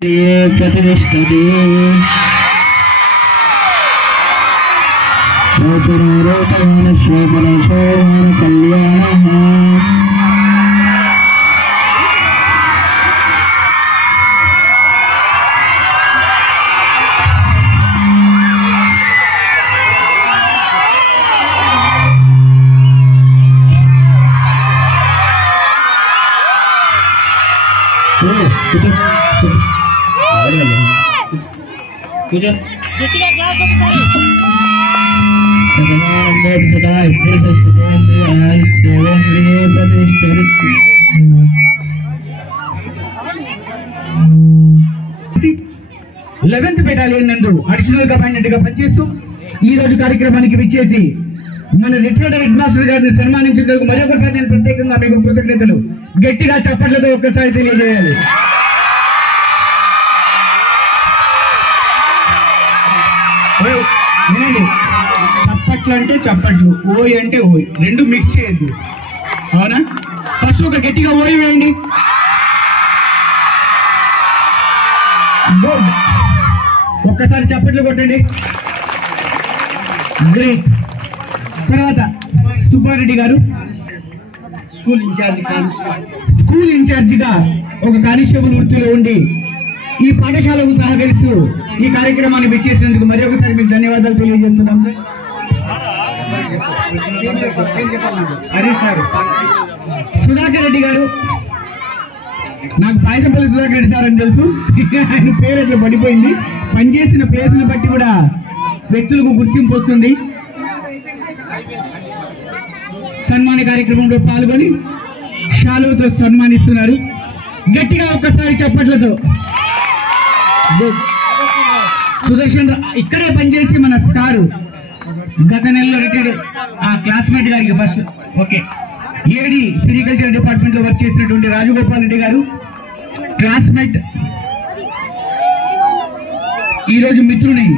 प्रतिष्ठते शोभन कल्याण eleventh battalion నందు additional commandant గా పనిచేస్తూ ఈ రోజు కార్యక్రమానికి విచ్చేసి మన రిటైర్డ్ హెడ్ మాస్టర్ గారిని సన్మానించేందుకు మరొకసారి నేను ప్రత్యేకంగా మీకు కృతజ్ఞతలు గట్టిగా చప్పట్లతో ఒక్కసారి తెలియజేయాలి. చప్పట్లు అంటే చప్పట్లు, ఓయ్ అంటే ఓయ్, రెండు మిక్స్ చేయద్దు, అవునా? ఫస్ట్ ఒక గట్టిగా ఓయ్ వేయండి. ఒక్కసారి చప్పట్లు కొట్టండి. గ్రేట్. తర్వాత సుబ్బారెడ్డి గారు స్కూల్ ఇన్ఛార్జిగా ఒక కానిస్టేబుల్ వృత్తిలో ఉండి ఈ పాఠశాలకు సహకరిస్తూ ఈ కార్యక్రమాన్ని విచ్చేసినందుకు మరి ఒకసారి మీకు ధన్యవాదాలు తెలియజేస్తున్నాం సార్. హరీష్ గారు, సుధాకర్ రెడ్డి గారు, నాకు పాయసపల్లి సుధాకర్ రెడ్డి సార్ అని తెలుసు, ఆయన పేరు అట్లా పడిపోయింది. పనిచేసిన ప్లేసులు బట్టి కూడా వ్యక్తులకు గుర్తింపు వస్తుంది. సన్మాన కార్యక్రమంలో పాల్గొని షాలుతో సన్మానిస్తున్నారు. గట్టిగా ఒక్కసారి చప్పట్లతో. సుదర్శన్ ఇక్కడే పనిచేసి మన సారు గత నెలలో రిటైర్డ్ ఆ క్లాస్మేట్ గారికి first okay AD sericulture department లో వర్క్ చేసినటువంటి రాజగోపాల్ రెడ్డి గారు క్లాస్మేట్, ఈరోజు మిత్రుని